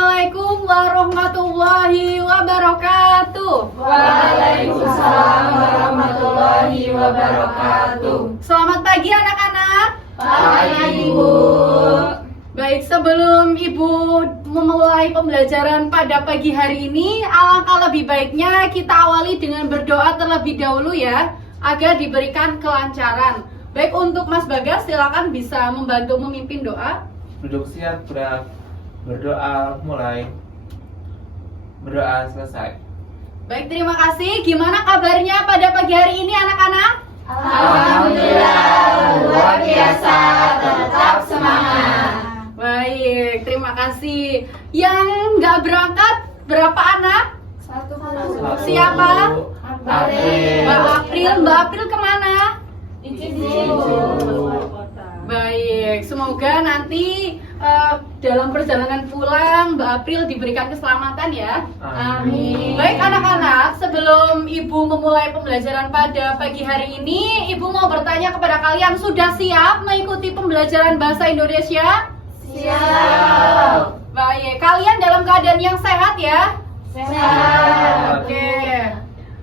Assalamualaikum warahmatullahi wabarakatuh. Waalaikumsalam warahmatullahi wabarakatuh. Selamat pagi anak-anak. Pagi, Bu. Baik, sebelum Ibu memulai pembelajaran pada pagi hari ini, alangkah lebih baiknya kita awali dengan berdoa terlebih dahulu ya, agar diberikan kelancaran. Baik, untuk Mas Bagas silakan bisa membantu memimpin doa. Duduk siap, gerak. Berdoa mulai. Berdoa selesai. Baik, terima kasih. Gimana kabarnya pada pagi hari ini anak-anak? Alhamdulillah, luar biasa, tetap semangat. Baik, terima kasih. Yang nggak berangkat berapa anak? Satu. Siapa? April. Mbak April kemana? Ibu. Baik, semoga nanti dalam perjalanan pulang Mbak April diberikan keselamatan ya. Amin. Baik anak-anak, sebelum Ibu memulai pembelajaran pada pagi hari ini, Ibu mau bertanya kepada kalian, sudah siap mengikuti pembelajaran bahasa Indonesia? Siap. Baik, kalian dalam keadaan yang sehat ya? Sehat. Oke.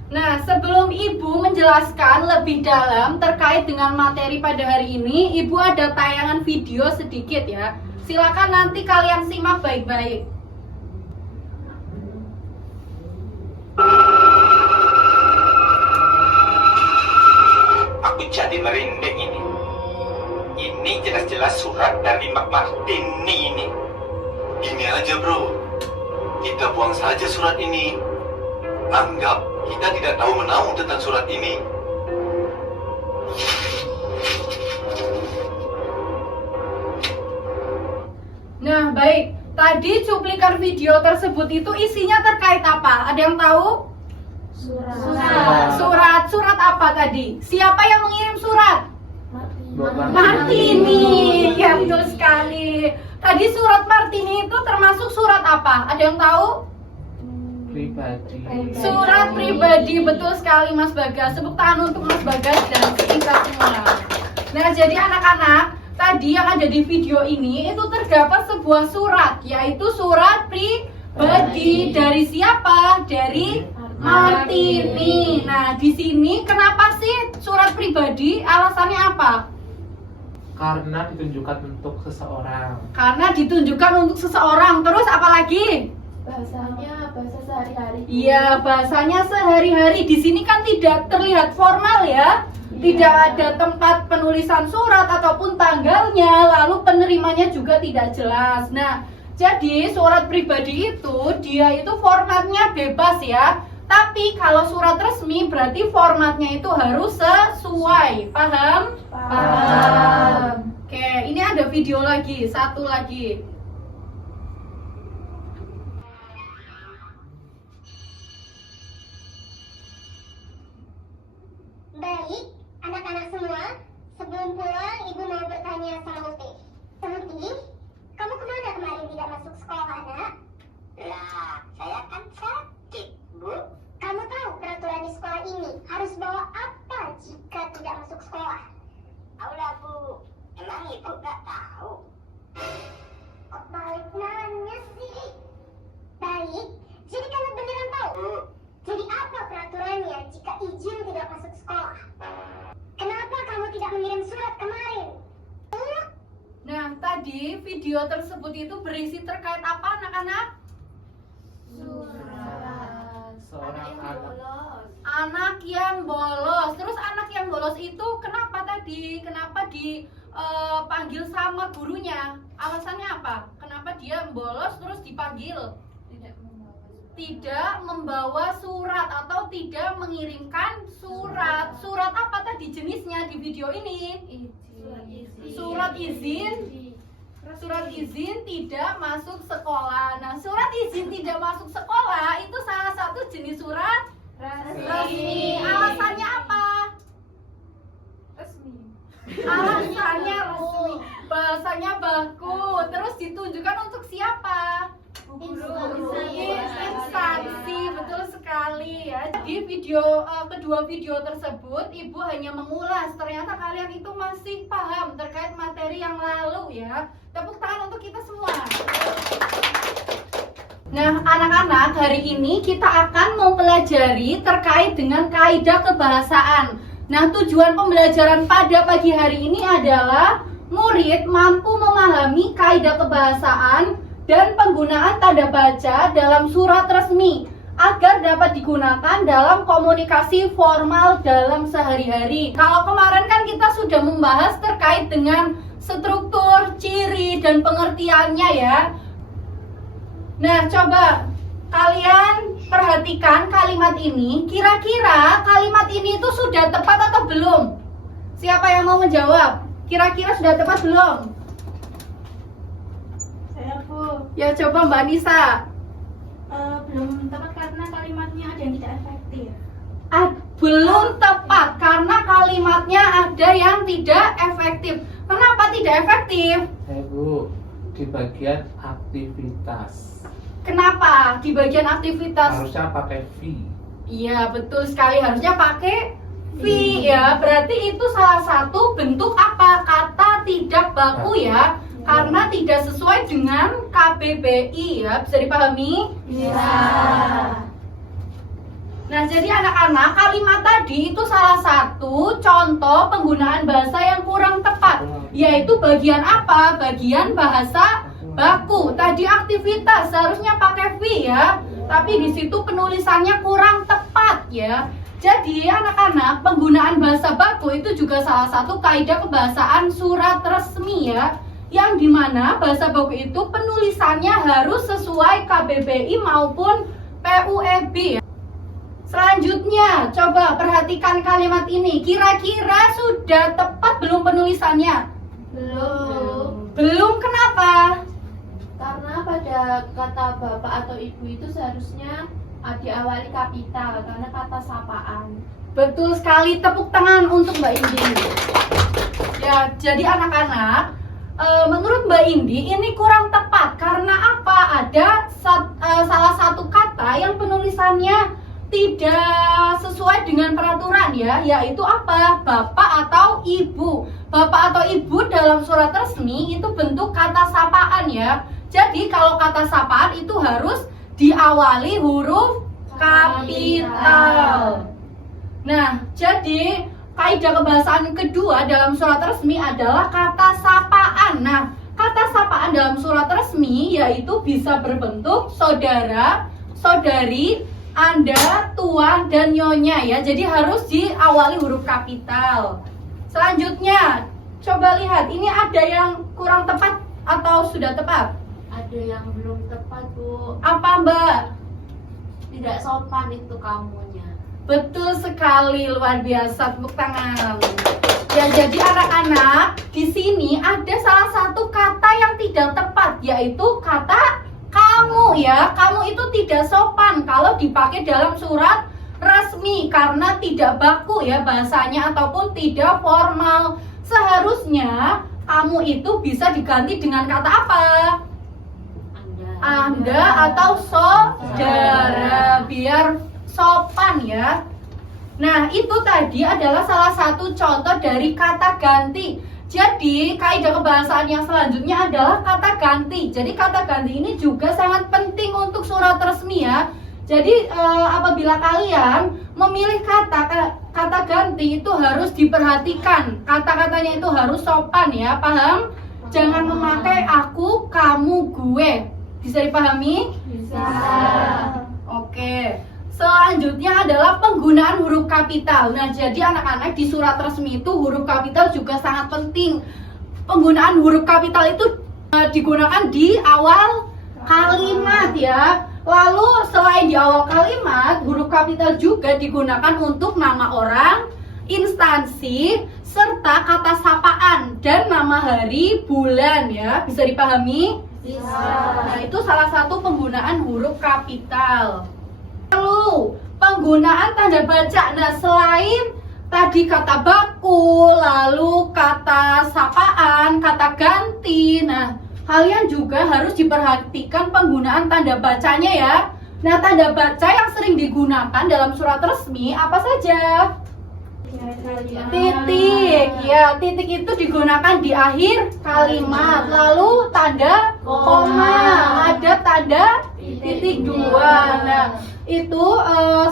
Nah, sebelum Ibu menjelaskan lebih dalam terkait dengan materi pada hari ini, Ibu ada tayangan video sedikit ya. Silakan nanti kalian simak baik-baik. Aku jadi merinding ini. Ini jelas-jelas surat dari Mak Martini ini. Gini aja bro, kita buang saja surat ini. Anggap kita tidak tahu menahu tentang surat ini. Nah, baik. Tadi cuplikan video tersebut itu isinya terkait apa? Ada yang tahu? Surat apa tadi? Siapa yang mengirim surat? Martini. Ya, betul sekali. Tadi surat Martini itu termasuk surat apa? Ada yang tahu? Pribadi. Surat pribadi, betul sekali Mas Bagas. Tepuk tangan untuk Mas Bagas dan kita semua. Nah, jadi anak-anak, tadi yang ada di video ini itu terdapat sebuah surat, yaitu surat pribadi dari siapa? Dari Martini. Nah, di sini kenapa sih surat pribadi? Alasannya apa? Karena ditunjukkan untuk seseorang. Karena ditunjukkan untuk seseorang. Terus apa lagi? Bahasanya bahasa sehari-hari. Iya, bahasanya sehari-hari. Di sini kan tidak terlihat formal ya. Tidak ada tempat penulisan surat ataupun tanggalnya, lalu penerimanya juga tidak jelas. Nah, jadi surat pribadi itu dia itu formatnya bebas ya. Tapi kalau surat resmi berarti formatnya itu harus sesuai. Paham? Paham. Oke, ini ada video lagi, satu lagi. Baik, anak-anak semua, sebelum pulang Ibu mau bertanya sama Muti. Muti, kamu kemana kemarin tidak masuk sekolah, nak? Lah, saya kan sakit, Bu. Kamu tahu peraturan di sekolah ini harus bawa apa jika tidak masuk sekolah? Tahu lah, Bu. Emang Ibu nggak tahu? Kok balik nanya sih? Baik, jadi kamu beneran tahu? Jadi apa peraturannya jika izin tidak masuk sekolah? Kenapa kamu tidak mengirim surat kemarin? Nah, tadi video tersebut itu berisi terkait apa anak-anak? Seorang anak. Anak yang bolos. Terus anak yang bolos itu kenapa tadi? Kenapa dipanggil sama gurunya? Alasannya apa? Kenapa dia bolos terus dipanggil? Tidak membawa surat atau tidak mengirimkan surat. Surat apa tadi jenisnya di video ini? Surat izin. Surat izin tidak masuk sekolah. Nah, surat izin tidak masuk sekolah itu salah satu jenis surat resmi. Alasannya apa? Alasannya resmi. Bahasanya baku. Terus ditunjukkan untuk siapa? Instansi, betul sekali ya. Di kedua video tersebut Ibu hanya mengulas, ternyata kalian itu masih paham terkait materi yang lalu ya. Tepuk tangan untuk kita semua. Nah, anak-anak, hari ini kita akan mempelajari terkait dengan kaidah kebahasaan. Nah, tujuan pembelajaran pada pagi hari ini adalah murid mampu memahami kaidah kebahasaan dan penggunaan tanda baca dalam surat resmi agar dapat digunakan dalam komunikasi formal dalam sehari-hari. Kalau kemarin kan kita sudah membahas terkait dengan struktur, ciri, dan pengertiannya ya. Nah, coba kalian perhatikan kalimat ini. Kira-kira kalimat ini itu sudah tepat atau belum? Siapa yang mau menjawab? Kira-kira sudah tepat belum? Saya Bu, Ya, coba Mbak Nisa. belum tepat karena kalimatnya ada yang tidak efektif. Belum tepat karena kalimatnya ada yang tidak efektif. Kenapa tidak efektif? Bu, di bagian aktivitas Kenapa? Di bagian aktivitas. harusnya pakai V. Iya, betul sekali. Harusnya pakai V ya. Berarti itu salah satu bentuk apa? Kata tidak baku ya. Karena tidak sesuai dengan KBBI ya. Bisa dipahami? Bisa. Nah, jadi anak-anak, kalimat tadi itu salah satu contoh penggunaan bahasa yang kurang tepat. Yaitu bagian apa? Bagian bahasa baku. Tadi aktivitas seharusnya pakai V ya. Tapi di situ penulisannya kurang tepat ya. Jadi anak-anak, penggunaan bahasa baku itu juga salah satu kaidah kebahasaan surat resmi ya. Yang dimana bahasa baku itu penulisannya harus sesuai KBBI maupun PUEB ya. Selanjutnya, coba perhatikan kalimat ini. Kira-kira sudah tepat belum penulisannya? Belum. Belum, kenapa? Karena pada kata bapak atau ibu itu seharusnya diawali kapital karena kata sapaan. Betul sekali, tepuk tangan untuk Mbak Indi. Ya, jadi anak-anak, menurut Mbak Indi ini kurang tepat. Karena apa? Ada salah satu kata yang penulisannya tidak sesuai dengan peraturan ya, yaitu apa? Bapak atau ibu. Bapak atau ibu dalam surat resmi itu bentuk kata sapaan ya. Jadi kalau kata sapaan itu harus diawali huruf kapital. Nah, jadi kaidah kebahasaan kedua dalam surat resmi adalah kata sapaan. Nah, kata sapaan dalam surat resmi yaitu bisa berbentuk saudara, saudari, Anda, tuan, dan nyonya ya. Jadi harus diawali huruf kapital. Selanjutnya, coba lihat, ini ada yang kurang tepat atau sudah tepat? Ada yang belum tepat Bu. Apa Mbak? Tidak sopan itu kamunya. Betul sekali, luar biasa, tepuk tangan. Ya, jadi anak-anak, di sini ada salah satu kata yang tidak tepat, yaitu kata kamu ya. Kamu itu tidak sopan kalau dipakai dalam surat resmi karena tidak baku ya bahasanya ataupun tidak formal. Seharusnya kamu itu bisa diganti dengan kata apa? Anda atau saudara, biar sopan ya. Nah, itu tadi adalah salah satu contoh dari kata ganti. Jadi, kaidah kebahasaan yang selanjutnya adalah kata ganti. Jadi, kata ganti ini juga sangat penting untuk surat resmi ya. Jadi, apabila kalian memilih kata ganti itu harus diperhatikan. Kata-katanya itu harus sopan ya, paham? Jangan memakai aku, kamu, gue. Bisa dipahami? Bisa. Oke. Selanjutnya adalah penggunaan huruf kapital. Nah, jadi anak-anak di surat resmi itu huruf kapital juga sangat penting. Penggunaan huruf kapital itu digunakan di awal kalimat ya. Lalu selain di awal kalimat, huruf kapital juga digunakan untuk nama orang, instansi, serta kata sapaan dan nama hari, bulan ya. Bisa dipahami? Bisa. Nah, itu salah satu penggunaan huruf kapital. Lalu, penggunaan tanda baca. Nah, selain tadi kata baku, lalu kata sapaan, kata ganti. Nah, kalian juga harus diperhatikan penggunaan tanda bacanya ya. Nah, tanda baca yang sering digunakan dalam surat resmi apa saja? Titik, ya, titik itu digunakan di akhir kalimat. Lalu tanda koma, ada tanda titik itu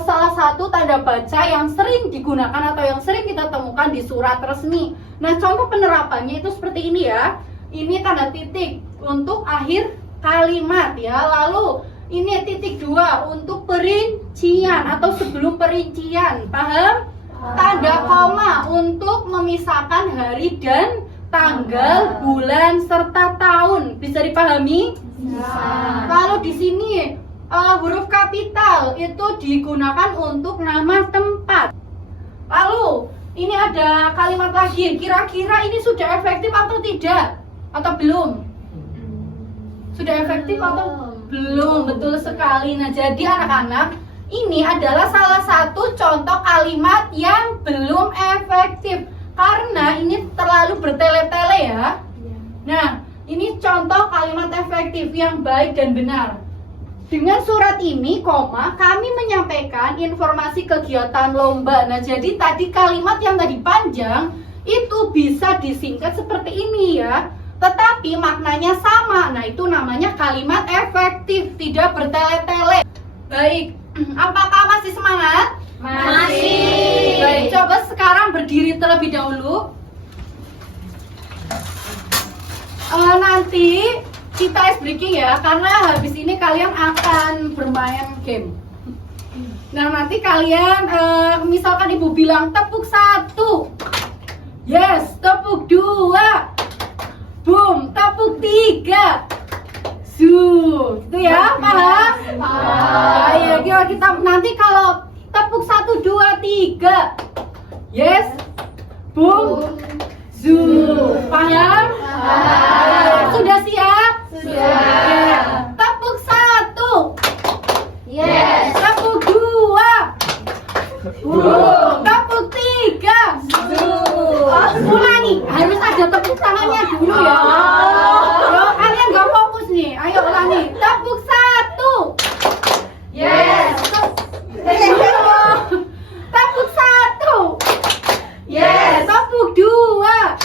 salah satu tanda baca yang sering digunakan atau yang sering kita temukan di surat resmi. Nah, contoh penerapannya itu seperti ini ya. Ini tanda titik untuk akhir kalimat ya. Lalu ini titik 2 untuk perincian atau sebelum perincian. Paham? Tanda koma untuk memisahkan hari dan tanggal, bulan serta tahun. Bisa dipahami? Kalau di sini huruf kapital itu digunakan untuk nama tempat. Lalu ini ada kalimat lagi. Kira-kira ini sudah efektif atau tidak? Atau belum? Sudah efektif atau belum? Betul sekali. Nah, jadi anak-anak, ini adalah salah satu contoh kalimat yang belum efektif karena ini terlalu bertele-tele ya. Nah, ini contoh kalimat efektif yang baik dan benar. Dengan surat ini, kami menyampaikan informasi kegiatan lomba. Nah, jadi tadi kalimat yang tadi panjang itu bisa disingkat seperti ini ya. Tetapi maknanya sama. Nah, itu namanya kalimat efektif, tidak bertele-tele. Baik, apakah masih semangat? Masih. Baik, coba sekarang berdiri terlebih dahulu. Nanti kita ice breaking ya, karena habis ini kalian akan bermain game. Nah, nanti kalian misalkan ibu bilang tepuk 1, yes, tepuk 2, boom, tepuk 3, zu, itu ya, paham? Ayo kita nanti kalau tepuk 1, 2, 3, yes, boom, zu, paham? Sudah siap? Sudah. Tepuk 1, Yes. tepuk 2, tepuk 3, ulangi, harus ada tepuk tangannya dulu ya. Loh, kalian gak fokus nih, ayo ulangi. Tepuk 1, Yes. tepuk 1, Yes. tepuk 2,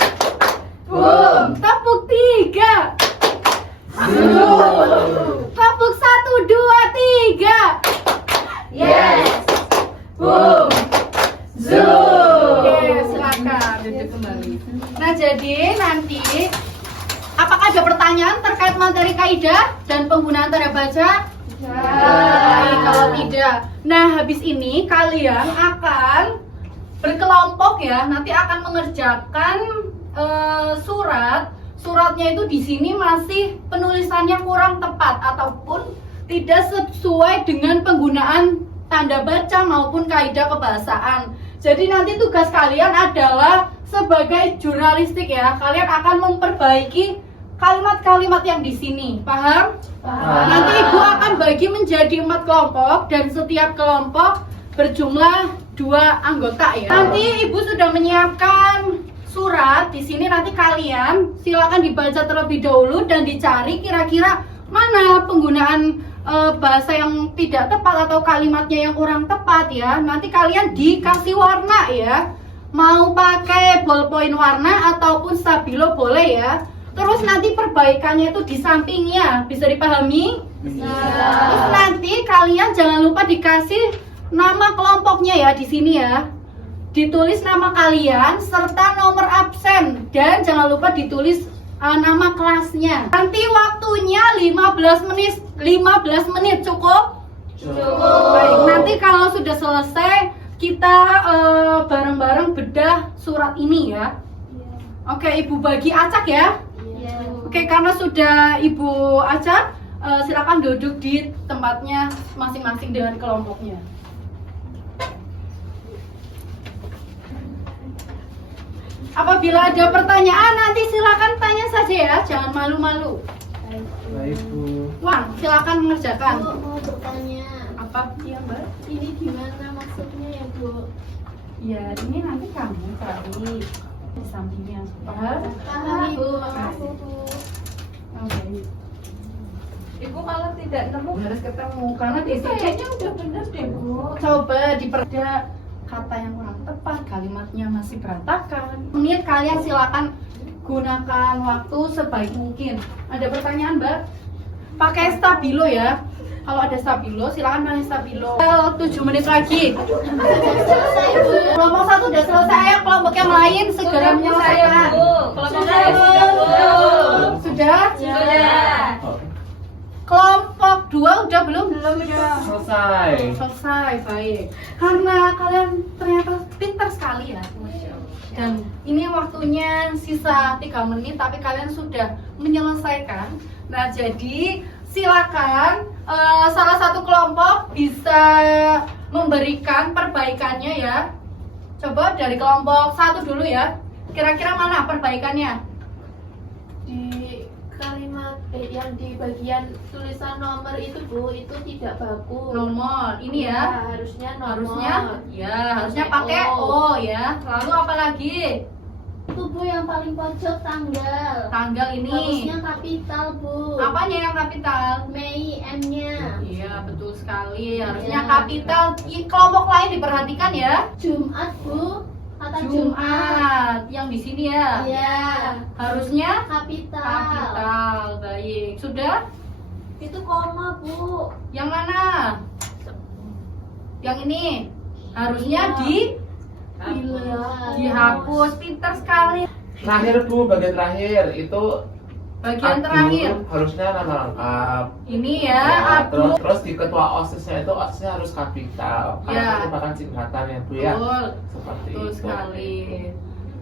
Boom. tepuk 3, tepuk 1, 2, 3, Yes. Boom. Oke, silakan duduk kembali. Nah, jadi nanti apakah ada pertanyaan terkait materi kaidah dan penggunaan tanda baca? Baik, kalau tidak. Nah, habis ini kalian akan berkelompok ya. Nanti akan mengerjakan suratnya itu di sini masih penulisannya kurang tepat ataupun tidak sesuai dengan penggunaan tanda baca maupun kaidah kebahasaan. Jadi nanti tugas kalian adalah sebagai jurnalistik ya. Kalian akan memperbaiki kalimat-kalimat yang di sini. Paham? Nanti ibu akan bagi menjadi 4 kelompok dan setiap kelompok berjumlah 2 anggota ya. Nanti ibu sudah menyiapkan surat di sini, nanti kalian silakan dibaca terlebih dahulu dan dicari kira-kira mana penggunaan bahasa yang tidak tepat atau kalimatnya yang kurang tepat ya. Nanti kalian dikasih warna ya. Mau pakai ballpoint warna ataupun stabilo boleh ya. Terus nanti perbaikannya itu di sampingnya, bisa dipahami? Terus nanti kalian jangan lupa dikasih nama kelompoknya ya di sini ya. Ditulis nama kalian serta nomor absen dan jangan lupa ditulis nama kelasnya. Nanti waktunya 15 menit cukup? Cukup. Baik, nanti kalau sudah selesai kita bareng-bareng bedah surat ini ya. Oke, ibu bagi acak ya. Oke, karena sudah ibu acak, silakan duduk di tempatnya masing-masing dengan kelompoknya. Apabila ada pertanyaan nanti silakan tanya saja ya, jangan malu-malu. Baik, Bu. Wang, silakan mengerjakan. Bu, mau bertanya, Apa? Iya, Mbak. ini gimana maksudnya ya, Bu? Ya, ini nanti kamu cari di sampingnya. Paham? Paham, Ibu. Makasih, Bu. Oke. Ibu kalau tidak nemu Harus ketemu karena di sini kayaknya udah bener deh, Bu. coba diperda kata yang kurang tepat, kalimatnya masih berantakan. Menit kalian silakan gunakan waktu sebaik mungkin. Ada pertanyaan, Mbak? Pakai stabilo ya. Kalau ada stabilo, silakan pakai stabilo. 7 menit lagi. Selesai, Bu. Kelompok 1 udah selesai, kelompok yang lain segera menyelesaikan. Kelompok saya sudah, Bu. Sudah? Sudah. Kelompok 2 udah belum? Selesai. Selesai, baik. Karena kalian ternyata pintar sekali ya. Dan ini waktunya sisa 3 menit tapi kalian sudah menyelesaikan. Nah, jadi silakan salah satu kelompok bisa memberikan perbaikannya ya. Coba dari kelompok 1 dulu ya. Kira-kira mana perbaikannya? Di kalimat yang di bagian tulisan nomor itu, Bu, itu tidak bagus. Nomor. Ini ya. Harusnya nomor. Harusnya pakai O ya. Lalu apa lagi? Itu, Bu, yang paling pojok tanggal. Tanggal ini. Harusnya kapital, Bu. Apanya yang kapital? Mei, M-nya. Iya, betul sekali. Harusnya Iya. kapital. Kelompok lain diperhatikan ya. Jumat, Bu. Kata Jumat. Jumat. Yang di sini ya. Iya. Harusnya Kapital. kapital. Baik. Sudah? Itu koma, Bu. Yang mana? Yang ini. Harusnya Iya. dihapus. Pintar sekali. Terakhir Bu, bagian terakhir itu Bagian aduh, terakhir. harusnya nama lengkap. Ini ya. Ya, Aduh. terus di ketua OSIS-nya itu OSIS-nya harus kapital. Ya. Karena merupakan singkatan ya Bu ya. Betul. Seperti Betul itu. sekali.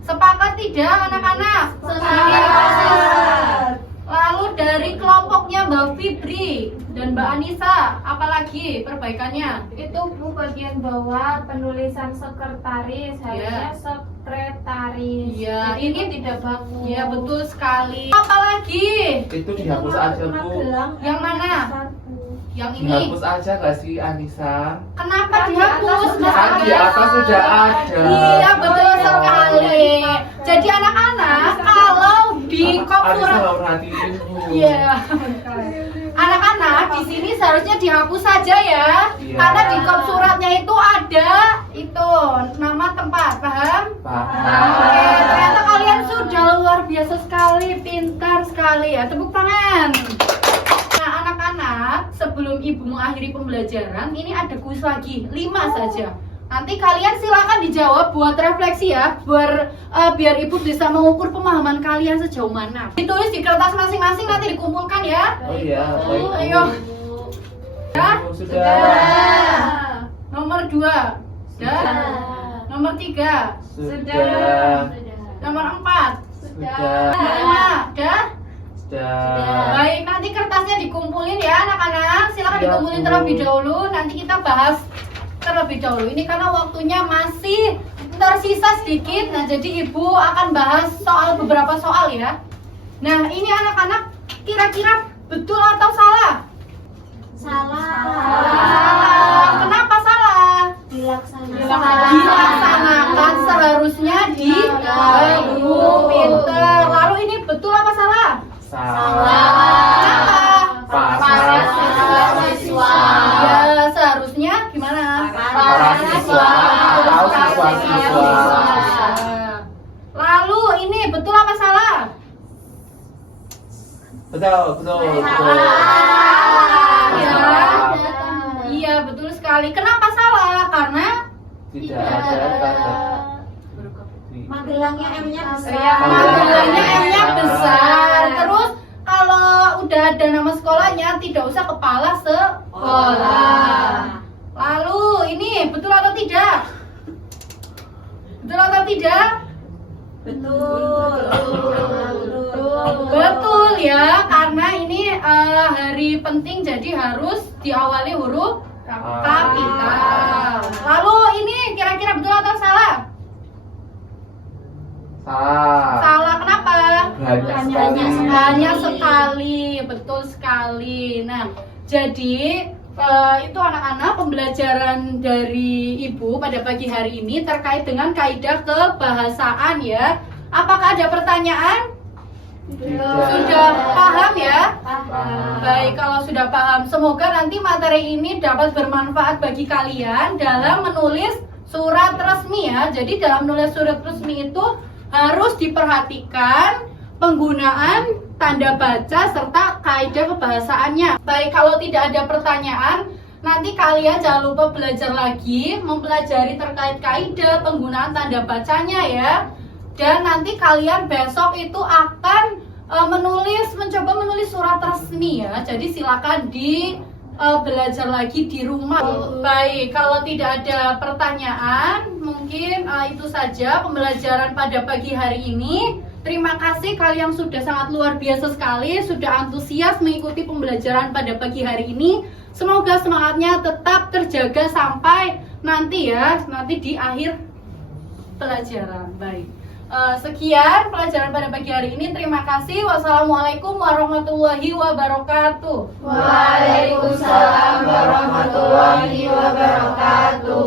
Sepakat tidak anak-anak? Sepakat. Lalu dari kelompoknya Mbak Fibri dan Mbak Anissa, apalagi perbaikannya? Itu Bu bagian bawah penulisan sekretaris harusnya sekretaris. Iya, Jadi ini itu tidak bagus. Iya, betul sekali. Apalagi? Itu dihapus aja Bu. Magelang Yang mana? satu. Yang ini. Dihapus aja gak sih Anissa? Kenapa Kan di dihapus? atas sudah Kan di atas sudah ada. Iya, betul sekali. Jadi anak-anak kalau di kop Anissa surat nggak perhatiin Bu. Iya. Anak-anak di sini seharusnya dihapus saja ya. Iya. Karena di kop suratnya itu ada itu nama tempat, paham? Paham. Oke, ternyata kalian sudah luar biasa sekali, pintar sekali ya. Tepuk tangan. Nah, anak-anak, sebelum Ibu mengakhiri pembelajaran, ini ada kuis lagi, 5 saja. Nanti kalian silakan dijawab buat refleksi ya, biar Ibu bisa mengukur pemahaman kalian sejauh mana. Ditulis di kertas masing-masing, nanti dikumpulkan ya. Oh iya, baik. Bu. Ayo. Ya? Bu, sudah. Nomor 2. Sudah. Nomor 3. Sudah. Nomor 4. Sudah. Nomor 5. Sudah. Sudah. Baik, nanti kertasnya dikumpulin ya anak-anak. Silakan Siap, dikumpulin Bu. terlebih dahulu. Nanti kita bahas terlebih dahulu. Ini karena waktunya masih tersisa sedikit. Nah, jadi Ibu akan bahas beberapa soal ya. Nah, ini anak-anak kira-kira betul atau salah? Salah. Kenapa salah? Dilaksanakan seharusnya di pinter. Lalu ini betul apa salah? Salah. Kenapa? Para siswa. Ya, seharusnya gimana? Para siswa atau siswa-siswa. Lalu ini betul apa salah? Betul, betul, betul. Ya. Iya, betul sekali. Kenapa salah? Karena Tidak ada tanda. Magelangnya M-nya besar. Iya, Magelangnya M-nya besar. Terus kalau udah ada nama sekolahnya tidak usah kepala sekolah. Lalu ini betul atau tidak? Betul atau tidak? Betul ya, karena ini hari penting jadi harus diawali huruf kapital. Lalu ini kira-kira betul atau salah? Salah. Salah, kenapa? Banyak sekali. Banyak sekali, betul sekali. Nah, jadi itu anak-anak pembelajaran dari Ibu pada pagi hari ini terkait dengan kaidah kebahasaan ya. Apakah ada pertanyaan? Sudah paham ya? Baik, kalau sudah paham, semoga nanti materi ini dapat bermanfaat bagi kalian dalam menulis surat resmi ya. Jadi dalam menulis surat resmi itu harus diperhatikan penggunaan tanda baca serta kaidah kebahasaannya. Baik, kalau tidak ada pertanyaan, nanti kalian jangan lupa belajar lagi, mempelajari terkait kaidah penggunaan tanda bacanya ya. Dan nanti kalian besok itu akan mencoba menulis surat resmi ya. Jadi silakan belajar lagi di rumah. Baik, kalau tidak ada pertanyaan, mungkin itu saja pembelajaran pada pagi hari ini. Terima kasih kalian sudah sangat luar biasa sekali, sudah antusias mengikuti pembelajaran pada pagi hari ini. Semoga semangatnya tetap terjaga sampai nanti ya, nanti di akhir pelajaran. Baik. Sekian pelajaran pada pagi hari ini. Terima kasih. Wassalamualaikum warahmatullahi wabarakatuh. Waalaikumsalam warahmatullahi wabarakatuh.